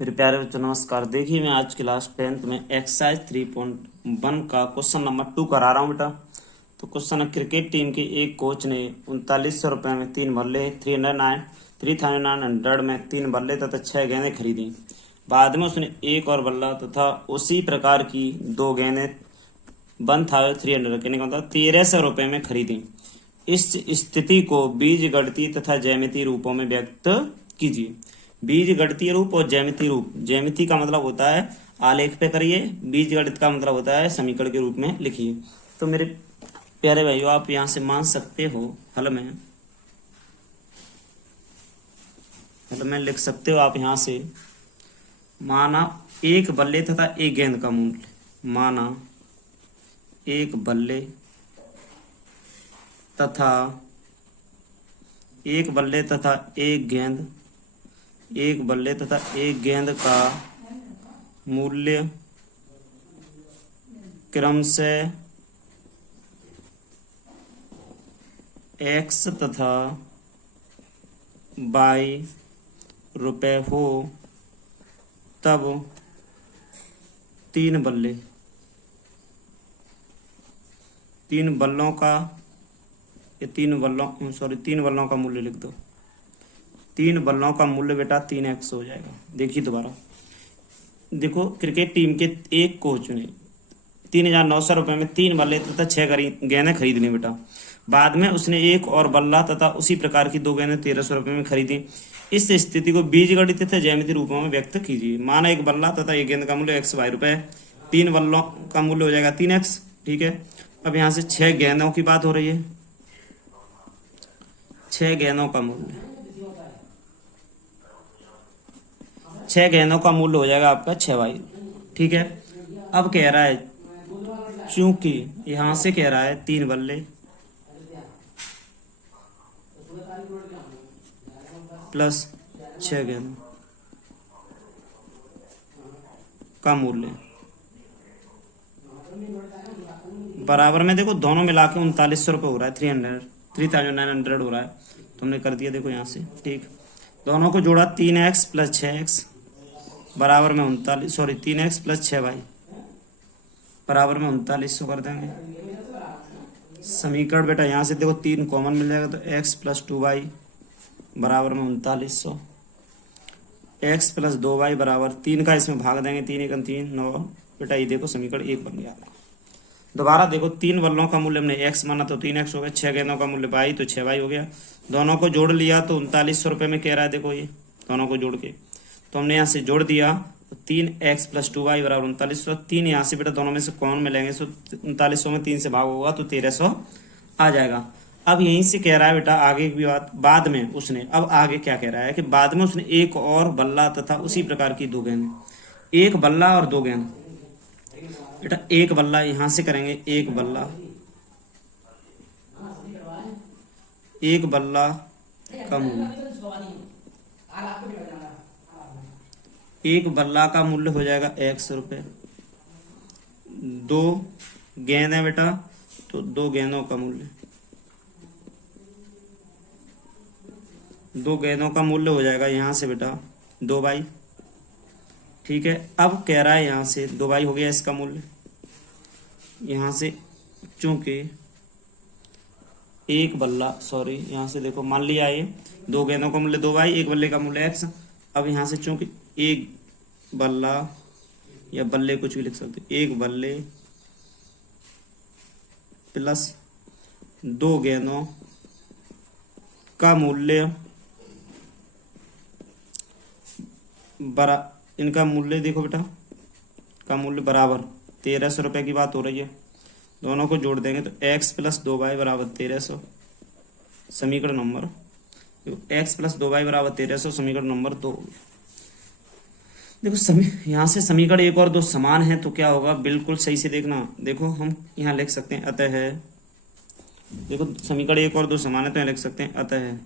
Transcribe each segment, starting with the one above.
मेरे प्यारे बच्चों नमस्कार। देखिए मैं आज क्लास 10th में एक्सरसाइज 3.1 का क्वेश्चन नंबर 2 करा रहा हूँ बेटा। तो क्वेश्चन है, क्रिकेट टीम के एक कोच ने 3900 रुपये में 3 बल्ले 3900 में 3 बल्ले तथा 6 गेंदें खरीदी। बाद में उसने एक और बल्ला तथा उसी प्रकार की 2 गेंदें 1300 कहने का मतलब 1300 रुपये में खरीदी। इस स्थिति को बीजगणितीय तथा ज्यामितीय रूपों में व्यक्त कीजिए। बीजगणितीय रूप और ज्यामितीय रूप, ज्यामिति का मतलब होता है आलेख पे करिए, बीजगणित का मतलब होता है समीकरण के रूप में लिखिए। तो मेरे प्यारे भाइयों आप यहां से मान सकते हो हल में लिख सकते हो आप यहां से, माना एक बल्ले तथा एक गेंद का मूल्य, माना एक बल्ले तथा एक बल्ले तथा एक गेंद, एक बल्ले तथा एक गेंद का मूल्य क्रमशः x तथा y रुपए हो, तब 3 बल्ले, 3 बल्लों का, ये 3 बल्लों का मूल्य लिख दो। 3 बल्लों का मूल्य बेटा 3x हो जाएगा। देखिए दोबारा, देखो क्रिकेट टीम के एक कोच ने 3900 रुपये में 3 बल्ले तथा 6 गेंदें खरीदनी बेटा। बाद में उसने एक और बल्ला तथा उसी प्रकार की 2 गेंदें 1300 रुपये में खरीदी। इस स्थिति को बीजगणित तथा ज्यामितीय रूपों में व्यक्त कीजिए। माना एक बल्ला तथा एक गेंद का मूल्य XY रुपए, 3 बल्लों का मूल्य हो जाएगा 3x। ठीक है, अब यहाँ से 6 गेंदों की बात हो रही है। 6 गेंदों का मूल्य, 6 गेंदों का मूल्य हो जाएगा आपका 6y। ठीक है, अब कह रहा है, चूंकि यहां से कह रहा है 3 बल्ले प्लस 6 गेंद का मूल्य बराबर में, देखो दोनों मिला के 3900 रुपये हो रहा है, 3900 हो रहा है। तुमने कर दिया देखो यहाँ से। ठीक, दोनों को जोड़ा 3x प्लस 6x बराबर में 3x प्लस 6y बराबर में 3900 कर देंगे। समीकरण बेटा यहाँ से देखो 3 कॉमन मिल जाएगा, तो x प्लस 2y बराबर में 3900, x प्लस 2y बराबर 3 का इसमें भाग देंगे, 3 एकम 3 9 बेटा। ये देखो समीकरण 1 बन गया। दोबारा देखो 3 बल्लों का मूल्य हमने x माना तो 3x हो गया, 6 गेंदों का मूल्य y तो 6y हो गया। दोनों को जोड़ लिया तो 3900 रुपये में कह रहा है। देखो ये दोनों को जोड़ के तो हमने यहाँ से जोड़ दिया, 3x प्लस 2y बराबर 3900। 3 यहाँ से बेटा दोनों में से कौन मिलेंगे, सो 3900 में 3 से भाग होगा तो 1300 आ जाएगा। अब यहीं से कह रहा है बेटा आगे की बात, बाद में उसने, अब आगे क्या कह रहा है कि बाद में उसने एक और बल्ला तथा उसी प्रकार की 2 गेंद, एक बल्ला और 2 गेंद बेटा। एक बल्ला यहां से करेंगे, एक बल्ला, एक बल्ला का मूल्य, एक बल्ला का मूल्य हो जाएगा x रुपये। 2 गेंद है बेटा, तो 2 गेंदों का मूल्य, 2 गेंदों का मूल्य हो जाएगा यहां से बेटा 2y। ठीक है, अब कह रहा है यहां से 2y हो गया इसका मूल्य। यहां से चूंकि एक बल्ला, यहां से देखो मान लिया ये 2 गेंदों का मूल्य 2y, एक बल्ले का मूल्य x। अब यहां से चूंकि एक बल्ला या बल्ले कुछ भी लिख सकते, एक बल्ले प्लस 2 गेंदों का मूल्य इनका मूल्य देखो बेटा का मूल्य बराबर 1300 रुपये की बात हो रही है। दोनों को जोड़ देंगे तो x प्लस 2y बराबर 1300, समीकरण नंबर, x प्लस 2y बराबर 1300 समीकरण नंबर 2। देखो यहाँ से समीकरण 1 और 2 समान है तो क्या होगा, बिल्कुल सही से देखना। देखो हम यहाँ लिख सकते हैं अतः, देखो समीकरण 1 और 2 समान है तो यहाँ लिख सकते हैं अतः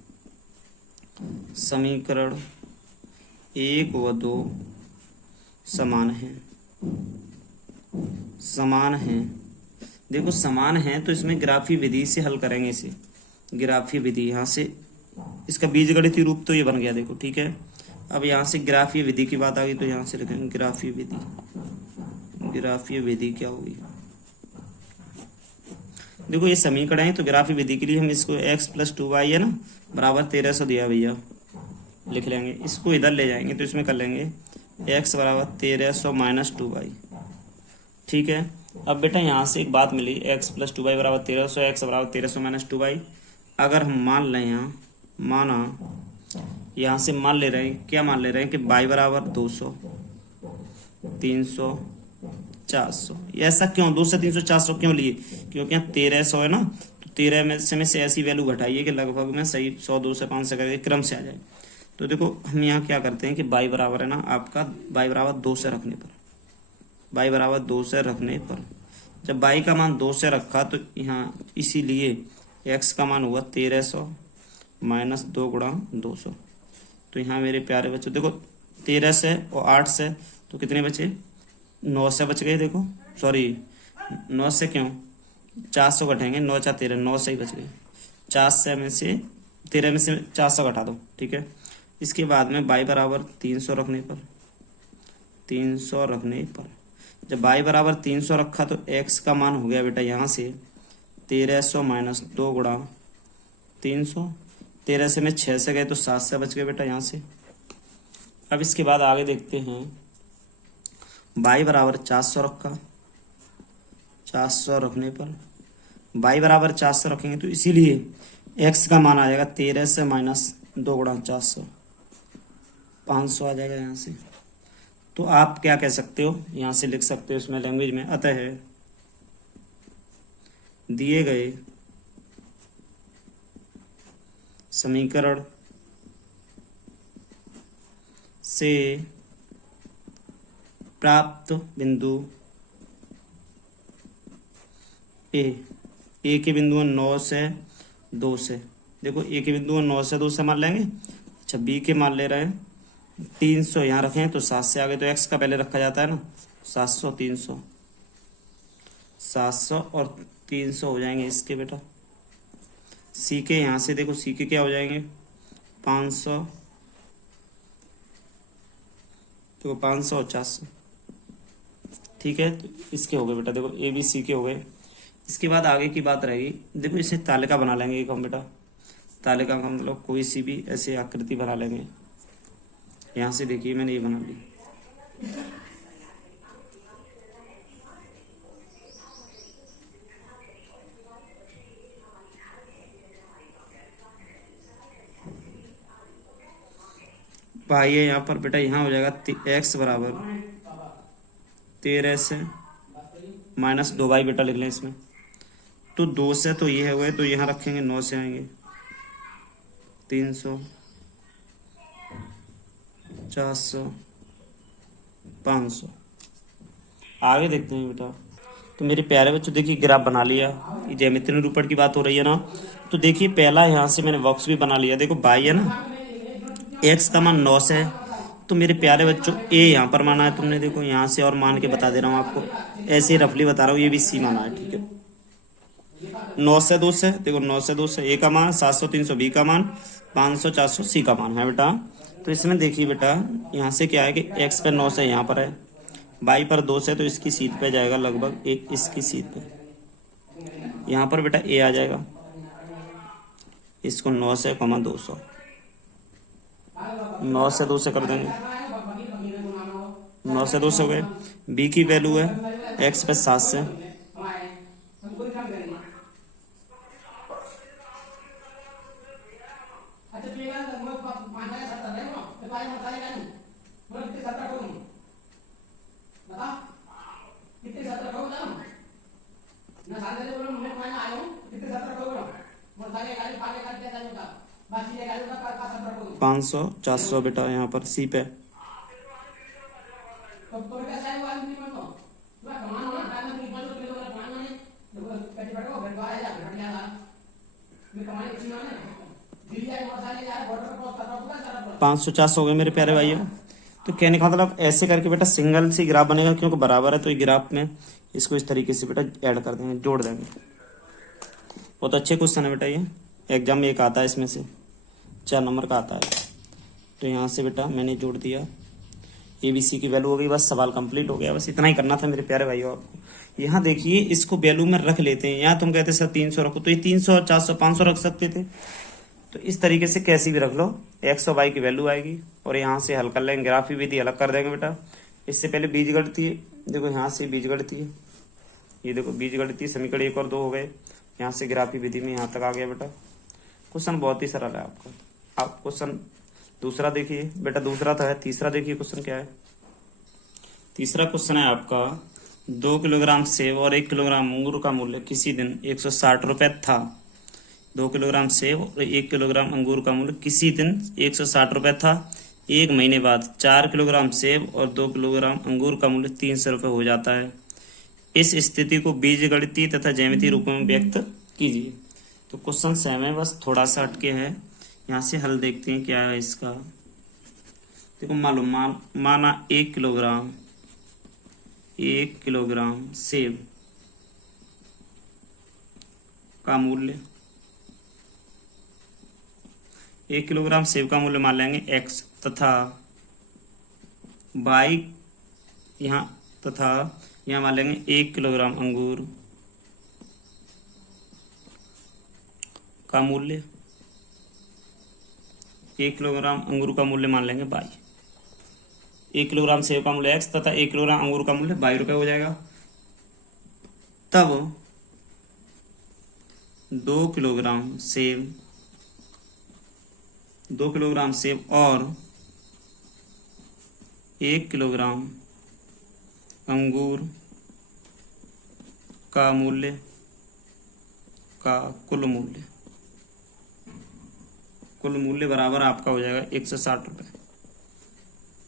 समीकरण 1 व 2 समान है, समान है। देखो समान है तो इसमें ग्राफी विधि से हल करेंगे इसे, ग्राफी विधि। यहाँ से इसका बीजगणितीय रूप तो ये बन गया देखो, ठीक है। अब यहाँ से ग्राफीय विधि की बात आ गई तो यहाँ से लिखेंगे ग्राफीय विधि। ग्राफीय विधि क्या होगी, देखो ये समीकरण है तो ग्राफीय विधि के लिए हम इसको x प्लस 2y है ना बराबर 1300 दिया भैया, लिख लेंगे। इसको इधर ले जाएंगे तो इसमें कर लेंगे x बराबर 1300 माइनस 2y। ठीक है, अब बेटा यहाँ से एक बात मिली, x प्लस 2y बराबर 1300, x बराबर 1300 माइनस 2y। अगर हम मान लें यहाँ से मान ले रहे हैं, क्या मान ले रहे हैं कि y बराबर 200, 300, 400। ऐसा क्यों 200, 300, 400 क्यों लिए, क्योंकि यहाँ 1300 है ना, तो 13 में से ऐसी वैल्यू घटाइए कि लगभग में सही 100, 200, 500 करके क्रम से आ जाए। तो देखो हम यहाँ क्या करते हैं कि y बराबर है ना आपका, y बराबर 2 से रखने पर, y बराबर 2 से रखने पर जब y का मान 2 से रखा तो यहाँ इसीलिए x का मान हुआ 1300 माइनस 2 गुणा 200। तो यहाँ मेरे प्यारे बच्चों देखो 13 से और 8 से तो कितने बचे, 9 से बच गए। देखो सॉरी 9 से क्यों, 400 घटेंगे, 9 4 13, 9 से ही बच गए। 4 से में से 13 में से 400 घटा दो। ठीक है, इसके बाद में y बराबर 300 रखने पर, 300 रखने पर जब y बराबर 300 रखा तो x का मान हो गया बेटा यहाँ से 1300 माइनस 2 गुणा 300। 13 से में 6 से गए तो 7 से बच गए बेटा यहाँ से। अब इसके बाद आगे देखते हैं, y बराबर 400 रखा, 400 रखने पर y बराबर 400 रखेंगे तो इसीलिए x का मान आ जाएगा 13 से माइनस 2 गुणा 400, 500 आ जाएगा यहाँ से। तो आप क्या कह सकते हो, यहाँ से लिख सकते हो इसमें लैंग्वेज में, अतः दिए गए समीकरण से प्राप्त बिंदु ए के बिंदु 9 से 2 से, देखो ए के बिंदु 9 से 2 से मान लेंगे। अच्छा बी के मान ले रहे हैं 300, यहाँ रखें तो 7 से आगे तो x का पहले रखा जाता है ना, 700 300, 700 और 300 हो जाएंगे इसके बेटा। सी के यहाँ से देखो सी के क्या हो जाएंगे 500, देखो 500 और 400। ठीक है, तो इसके हो गए बेटा, देखो ए बी सी के हो गए। इसके बाद आगे की बात रहेगी, देखो इसे तालिका बना लेंगे एक हम बेटा, तालिका का मतलब कोई सी भी ऐसे आकृति बना लेंगे। यहाँ से देखिए मैंने ये बना ली। भाई है यहाँ पर बेटा, यहाँ हो जाएगा x बराबर 13 से माइनस 2y बेटा लिख लें इसमें। तो 2 से तो ये है तो यहाँ रखेंगे 9 से आएंगे 300, 400, 500। आगे देखते हैं बेटा। तो मेरे प्यारे बच्चों देखिए ग्राफ बना लिया, ज्यामितीय निरूपण की बात हो रही है ना, तो देखिए पहला यहाँ से मैंने बॉक्स भी बना लिया। देखो y है ना, x का मान 9 से है, तो मेरे प्यारे बच्चों a यहाँ पर माना है तुमने, देखो यहाँ से और मान के बता दे रहा हूँ आपको, ऐसे ही रफली बता रहा हूँ, ये भी c माना है। ठीक है, 9 से 2 से, देखो 9 से 2 से a का मान, 700 300 b का मान, 500 400 c का मान है बेटा। तो इसमें देखिए बेटा यहाँ से क्या है कि x पे 9 से यहाँ पर है, y पर 2 से तो इसकी सीध पे जाएगा लगभग एक, इसकी सीध पे यहाँ पर बेटा a आ जाएगा, इसको 9 से 200, 9 से 2 से कर देंगे, 9 से 2 से हो गए। b की वैल्यू है x पे 7 से, पाँच सौ 400 बेटा यहाँ पर सी पे। पाँच सौ 400 हो गए मेरे प्यारे भाइयों। तो कहने का मतलब ऐसे करके बेटा सिंगल सी ग्राफ बनेगा, क्योंकि बराबर है तो ये ग्राफ में इसको इस तरीके से बेटा ऐड कर देंगे, जोड़ देंगे। बहुत अच्छे क्वेश्चन है बेटा, ये एग्जाम में एक आता है, इसमें से 4 नंबर का आता है। तो यहाँ से बेटा मैंने जोड़ दिया, ABC की वैल्यू हो गई। बस सवाल कंप्लीट हो गया। बस इतना ही करना था मेरे प्यारे भाइयों आपको। यहाँ देखिए इसको वैल्यू में रख लेते हैं। यहाँ तुम कहते सर 300 रखो, तो ये 300, 400, 500 रख सकते थे। तो इस तरीके से कैसी भी रख लो, एक्स और वाई की वैल्यू आएगी। और यहाँ से हल कर लेंगे, ग्राफी विधि अलग कर देंगे बेटा। इससे पहले बीजगणितीय, देखो यहाँ से बीजगणितीय, ये देखो बीजगणितीय समीकरण 1 और 2 हो गए। यहाँ से ग्राफी विधि में यहाँ तक आ गया बेटा। क्वेश्चन बहुत ही सरल है आपका। आप क्वेश्चन दूसरा देखिए बेटा, दूसरा तो है, तीसरा देखिए क्वेश्चन क्या है। तीसरा क्वेश्चन है आपका, 2 किलोग्राम सेब और 1 किलोग्राम अंगूर का मूल्य किसी दिन 160 रुपये था। 2 किलोग्राम सेब और 1 किलोग्राम अंगूर का मूल्य किसी दिन 160 रुपये था। एक महीने बाद 4 किलोग्राम सेब और 2 किलोग्राम अंगूर का मूल्य 300 रुपये हो जाता है। इस स्थिति को बीजगणितीय तथा ज्यामितीय रूप में व्यक्त कीजिए। तो क्वेश्चन सेम है, बस थोड़ा सा हटके है। यहाँ से हल देखते हैं क्या है इसका। देखो माना 1 किलोग्राम सेब का मूल्य, 1 किलोग्राम सेब का मूल्य मान लेंगे x, तथा बाई यहाँ मान लेंगे 1 किलोग्राम अंगूर का मूल्य, 1 किलोग्राम अंगूर का मूल्य मान लेंगे बाई। 1 किलोग्राम सेब का मूल्य x तथा 1 किलोग्राम अंगूर का मूल्य 22 रुपये हो जाएगा। तब 2 किलोग्राम सेब और 1 किलोग्राम अंगूर का मूल्य का कुल मूल्य बराबर आपका हो जाएगा 160 रुपये।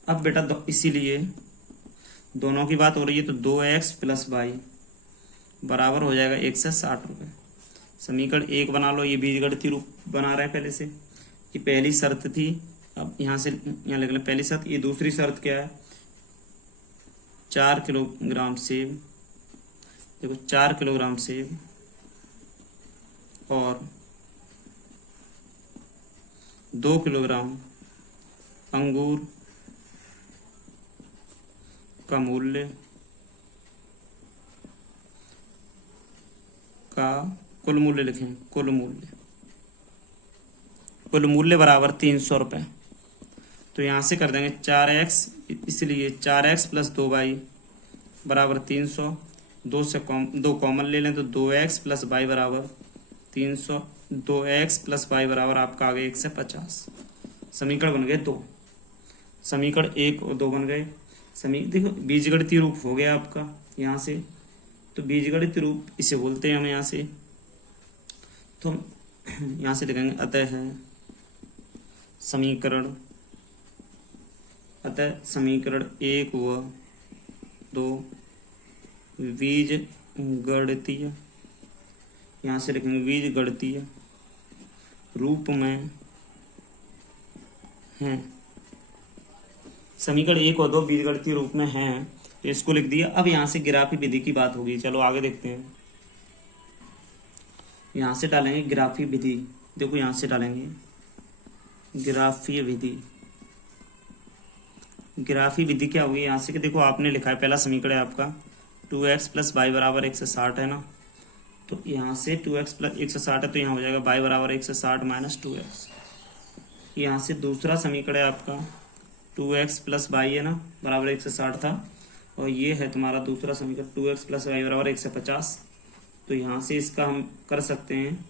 अब बेटा इसीलिए दोनों की बात हो रही है, तो 2x प्लस वाई बराबर हो जाएगा 160 रुपये। समीकरण 1 बना लो। ये बीजगणितीय रूप बना रहे हैं पहले से, कि पहली शर्त थी। अब यहाँ से यहाँ लिख लें पहली शर्त। ये दूसरी शर्त क्या है, 4 किलोग्राम सेब, देखो 4 किलोग्राम सेब और 2 किलोग्राम अंगूर का मूल्य का कुल मूल्य लिखें। कुल मूल्य बराबर 300 रुपये। तो यहाँ से कर देंगे 4x, इसलिए 4x प्लस 2y बराबर 300। 2 कॉमन ले लें तो 2x प्लस वाई बराबर 300। 2x प्लस वाई बराबर आपका आ गया 150। समीकरण बन गए 2। समीकरण 1 और 2 बन गए। देखो बीजगणितीय रूप हो गया आपका यहाँ से। तो बीजगणितीय रूप इसे बोलते हैं हम यहाँ से। तो हम यहाँ से लिखेंगे अतः समीकरण 1 व 2 बीजगणितीय, यहाँ से लिखेंगे बीजगणितीय रूप में हैं। समीकरण 1 और 2 बीजगणितीय रूप में हैं, तो इसको लिख दिया। अब यहाँ से ग्राफी विधि की बात होगी। चलो आगे देखते हैं। यहाँ से डालेंगे ग्राफी विधि। देखो यहाँ से डालेंगे ग्राफीय विधि। ग्राफी विधि क्या होगी यहाँ से, कि देखो आपने लिखा है पहला समीकरण है आपका 2x प्लस वाई बराबर 160 है ना। तो यहाँ से 2x प्लस 160 है, तो यहाँ हो जाएगा वाई बराबर 160 माइनस 2x। यहाँ से दूसरा समीकरण है आपका 2x प्लस वाई है ना, बराबर 160 था। और ये है तुम्हारा दूसरा समीकरण 2x प्लस वाई बराबर 150। तो यहाँ से इसका हम कर सकते हैं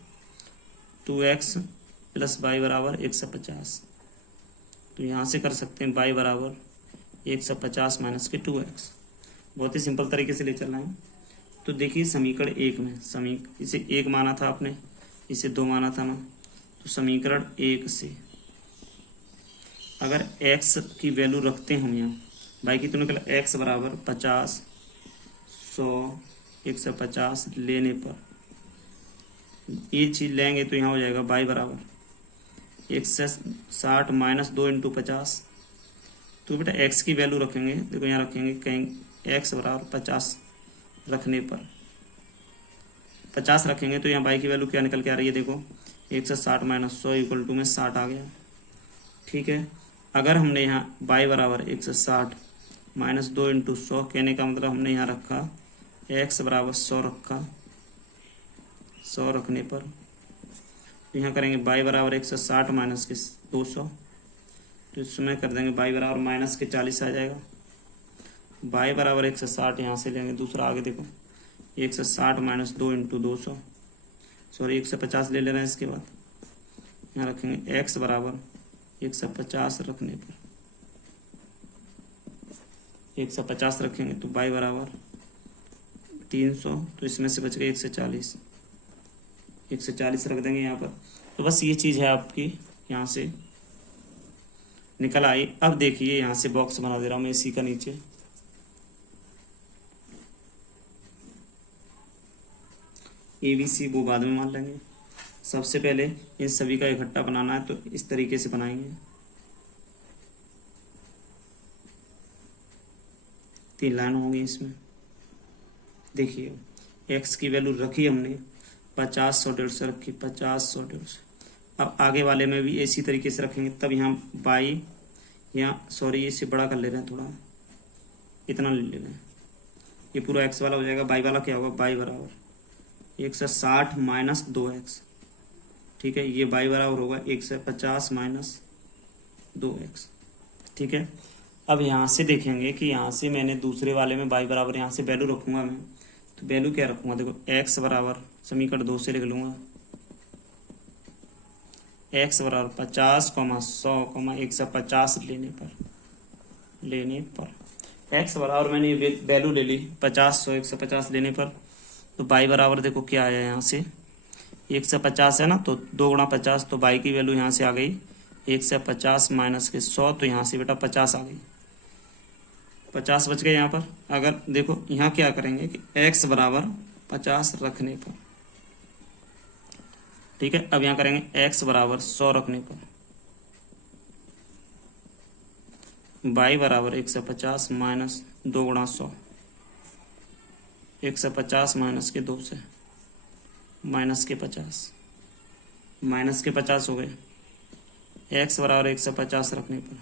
2x प्लस वाई बराबर 150। तो यहाँ से कर सकते हैं वाई बराबर 150 माइनस के 2x। बहुत ही सिंपल तरीके से ले चलना है। तो देखिए समीकरण 1 में इसे 1 माना था आपने, इसे 2 माना था ना। तो समीकरण 1 से अगर x की वैल्यू रखते हैं हम यहाँ, भाई की तुमने कहा x बराबर 50, 100, 150 लेने पर ये चीज़ लेंगे तो यहाँ हो जाएगा y बराबर 160 माइनस 2 इंटू 50। तो बेटा x की वैल्यू रखेंगे, देखो यहाँ रखेंगे कहीं x बराबर 50 रखने पर 50 रखेंगे तो यहाँ y की वैल्यू क्या निकल के आ रही है, देखो 160 माइनस 100 इक्वल टू में 60 आ गया। ठीक है। अगर हमने यहाँ y बराबर 160 माइनस 2 इंटू 100 कहने का मतलब हमने यहाँ रखा x बराबर 100 रखा, 100 रखने पर यहाँ करेंगे y बराबर 160 माइनस के 200, तो इसमें कर देंगे y बराबर माइनस के 40 आ जाएगा। y बराबर 160 यहाँ से लेंगे, दूसरा आगे देखो 160 माइनस 2 इंटू 200, सॉरी 150 ले रहे हैं। इसके बाद यहाँ रखेंगे x बराबर 150 रखने पर 150 रखेंगे तो y बराबर 300, तो इसमें से बच गए 140, 140 रख देंगे यहाँ पर। तो बस ये चीज़ है आपकी यहाँ से निकल आई। अब देखिए यहाँ से बॉक्स बना दे रहा हूँ मैं इसी का नीचे, ABC वो बाद में मान लेंगे। सबसे पहले इन सभी का इकट्ठा बनाना है तो इस तरीके से बनाएंगे। 3 लाइन होंगी इसमें। देखिए x की वैल्यू रखी हमने 50, 100, 150 रखी, 50, 100, 150। अब आगे वाले में भी इसी तरीके से रखेंगे। तब यहाँ y, यहाँ सॉरी इसे बड़ा कर ले रहे हैं थोड़ा, इतना ले रहे हैं, ये पूरा x वाला हो जाएगा। y वाला क्या होगा, y बराबर 160 माइनस 2x, ठीक है। ये y बराबर होगा 150 माइनस 2x, ठीक है। अब यहाँ से देखेंगे कि यहाँ से मैंने दूसरे वाले में y बराबर यहाँ से वैल्यू रखूंगा मैं, तो वैल्यू क्या रखूंगा, देखो x बराबर समीकरण 2 से लिख लूंगा, x बराबर 50, 100, 150 लेने पर x बराबर मैंने वैल्यू ले ली 50, 100, 150 लेने पर, तो y बराबर देखो क्या आया यहाँ से 150 है ना, तो 2 गुणा 50, तो y की वैल्यू यहाँ से आ गई 150 माइनस के 100, तो यहाँ से बेटा 50 आ गई, 50 बच गए यहाँ पर। अगर देखो यहाँ क्या करेंगे कि x बराबर 50 रखने पर, ठीक है। अब यहाँ करेंगे x बराबर 100 रखने पर, y बराबर 150 माइनस 2 गुणा 100, 150 माइनस के 2 से माइनस के 50, माइनस के 50 हो गए। x बराबर 150 रखने पर,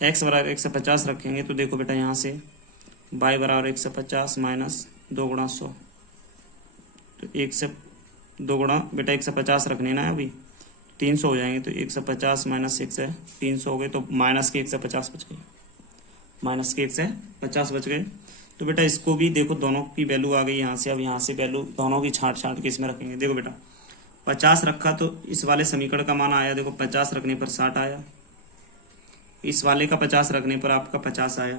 x बराबर 150 रखेंगे तो देखो बेटा यहाँ से y बराबर 150 माइनस 2 गुणा 100, तो 1 से 2 गुणा बेटा 150 रखने ना अभी 300 हो जाएंगे, तो 150 माइनस 1 से 300 हो गए, तो माइनस के 150 बच गए, माइनस के 150 बच गए। तो बेटा इसको भी देखो दोनों की वैल्यू आ गई यहाँ से। अब यहाँ से वैल्यू दोनों की छांट के इसमें रखेंगे। देखो बेटा 50 रखा तो इस वाले समीकरण का मान आया, देखो 50 रखने पर 60 आया, इस वाले का 50 रखने पर आपका 50 आया,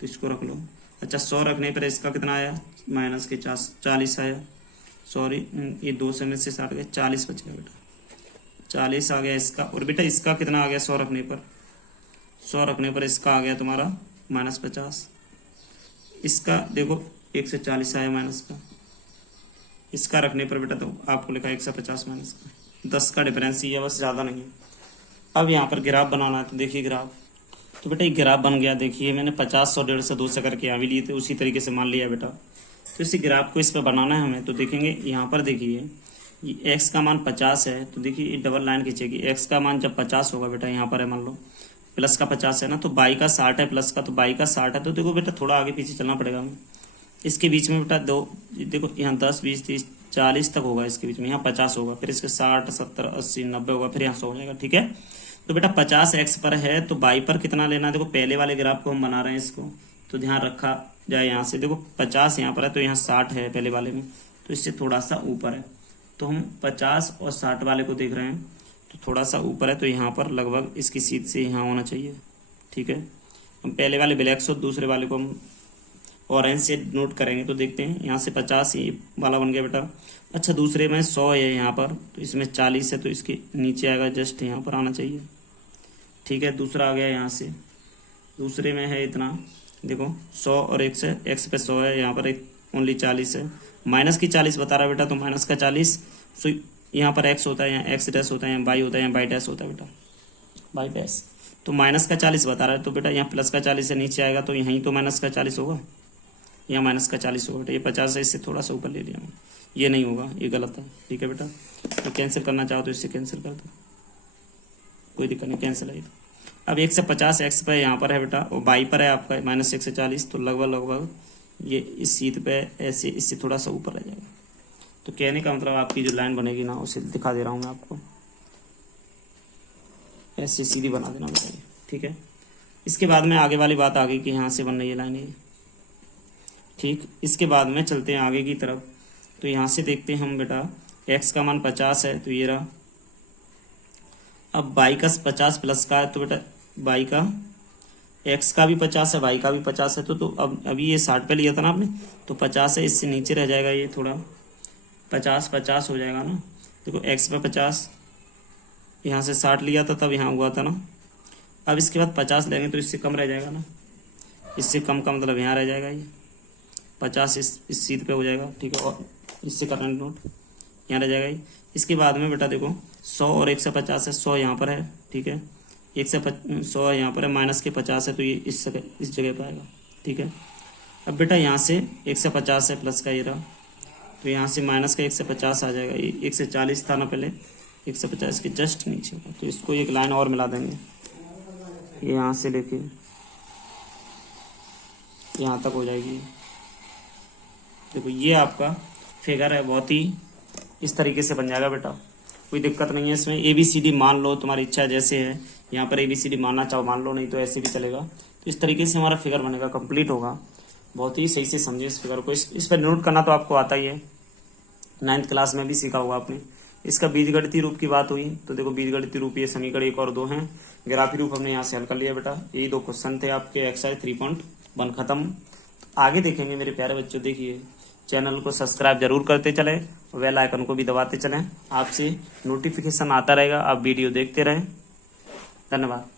तो इसको रख लो। अच्छा 100 रखने पर इसका कितना आया, माइनस के 40 आया, सॉरी ये 2 से में से 60 गए, 40 बच गया बेटा, 40 आ गया इसका। और बेटा इसका कितना आ गया 100 रखने पर, 100 रखने पर इसका आ गया तुम्हारा माइनस 50, इसका देखो 1 से 40 आया माइनस का, इसका रखने पर बेटा तो आपको लिखा 150 माइनस का, 10 का डिफरेंस ही है बस, ज़्यादा नहीं है। अब यहाँ पर ग्राफ बनाना है, तो देखिए ग्राफ, तो बेटा ये ग्राफ बन गया। देखिए मैंने 50, 100, 150, 200 करके यहाँ भी लिए थे, उसी तरीके से मान लिया बेटा। तो इसी ग्राफ को इस पर बनाना है हमें। तो देखेंगे यहाँ पर देखिए ये x का मान 50 है, तो देखिए ये डबल लाइन खींचेगी। x का मान जब 50 होगा बेटा, यहाँ पर है मान लो प्लस का 50 है ना, तो y का 60 है प्लस का, तो y का 60 है, तो देखो बेटा थोड़ा आगे पीछे चलना पड़ेगा हमें। इसके बीच में बेटा दो देखो यहाँ 10, 20, 30, 40 तक होगा इसके बीच में, यहाँ 50 होगा, फिर इसके 60, 70, 80, 90 होगा, फिर यहाँ 100 हो जाएगा, ठीक है। तो बेटा 50 x पर है, तो y पर कितना लेना है, देखो पहले वाले ग्राफ को हम बना रहे हैं इसको, तो ध्यान रखा जाए यहाँ से। देखो 50 यहाँ पर है, तो यहाँ 60 है पहले वाले में, तो इससे थोड़ा सा ऊपर है, तो हम 50 और 60 वाले को देख रहे हैं, तो थोड़ा सा ऊपर है, तो यहाँ पर लगभग इसकी सीध से यहाँ होना चाहिए, ठीक है। हम पहले वाले ब्लैक से दूसरे वाले को हम ऑरेंज से नोट करेंगे, तो देखते हैं यहाँ से 50 ये वाला बन गया बेटा। अच्छा दूसरे में 100 है यहाँ पर, तो इसमें 40 है, तो इसके नीचे आएगा, जस्ट यहाँ पर आना चाहिए, ठीक है। दूसरा आ गया यहाँ से, दूसरे में है इतना, देखो 100 और 1 से x पे 100 है, यहाँ पर एक ओनली 40 है, माइनस की 40 बता रहा है बेटा, तो माइनस का 40, सो यहाँ पर x होता है, यहाँ x डैश होता है, यहाँ y होता है, यहाँ y डैश होता है बेटा, y डैश, तो माइनस का 40 बता रहा है, तो बेटा यहाँ प्लस का 40 से नीचे आएगा, तो यहीं तो माइनस का 40 होगा, यहाँ माइनस का 40 होगा बेटा। ये 50 है, इससे थोड़ा सा ऊपर ले लिया मैं, ये नहीं होगा, ये गलत है, ठीक है बेटा। तो कैंसिल करना चाहो तो इससे कैंसिल कर दो, कोई दिक्कत नहीं, कैंसिल है। अब 150 एक्स पे यहाँ पर है बेटा और वाई पर है आपका -140, तो लगभग ये इस सीध पे ऐसे इससे थोड़ा सा ऊपर रह जाएगा। तो कहने का मतलब आपकी जो लाइन बनेगी ना उसे दिखा दे रहा हूँ मैं आपको, ऐसे सीधी बना देना बेटा, ठीक है। इसके बाद में आगे वाली बात आ गई कि यहाँ से बन रही है लाइन ये, ठीक। इसके बाद में चलते हैं आगे की तरफ। तो यहाँ से देखते हैं हम बेटा x का मान 50 है, तो ये रहा। अब y का 50 प्लस का है, तो बेटा y का x का भी 50 है, y का भी 50 है, तो अब अभी ये 60 पे लिया था ना आपने, तो 50 है, इससे नीचे रह जाएगा ये थोड़ा 50 हो जाएगा ना। देखो x पे 50, यहाँ से 60 लिया था तब यहाँ हुआ था ना। अब इसके बाद 50 लेंगे तो इससे कम रह जाएगा ना, इससे कम का मतलब यहाँ रह जाएगा ये 50 इस सीध पे हो जाएगा, ठीक है। और इससे करना नोट, यहाँ रह जाएगा ये। इसके बाद में बेटा देखो 100 और 150 है, 100 यहाँ पर है, ठीक है। 100 यहाँ पर है, माइनस के 50 है, तो ये इस जगह पर आएगा, ठीक है। अब बेटा यहाँ से 150 है प्लस का ये रहा, तो यहाँ से माइनस का 150 आ जाएगा। ये 140 था ना पहले, 150 के जस्ट नीचे होगा, तो इसको एक लाइन और मिला देंगे, ये यहाँ से लेके यहाँ तक हो जाएगी। देखो ये आपका फिगर है, बहुत ही इस तरीके से बन जाएगा बेटा, कोई दिक्कत नहीं है इसमें। ABCD मान लो, तुम्हारी इच्छा जैसे है, यहाँ पर ABCD मानना चाहो मान लो, नहीं तो ऐसे भी चलेगा। तो इस तरीके से हमारा फिगर बनेगा, कंप्लीट होगा। बहुत ही सही से समझे इस फिगर को। इस पर नोट करना तो आपको आता ही है, 9th क्लास में भी सीखा होगा आपने। इसका बीजगणितीय रूप की बात हुई, तो देखो बीजगणितीय रूप ये समीकरण 1 और 2 हैं, ग्राफी रूप हमने यहाँ से हल कर लिया बेटा। यही 2 क्वेश्चन थे आपके एक्सरसाइज 3.1 खत्म। आगे देखेंगे मेरे प्यारे बच्चों। देखिए चैनल को सब्सक्राइब जरूर करते चले और बेल आइकन को भी दबाते चलें, आपसे नोटिफिकेशन आता रहेगा, आप वीडियो देखते रहें। धन्यवाद।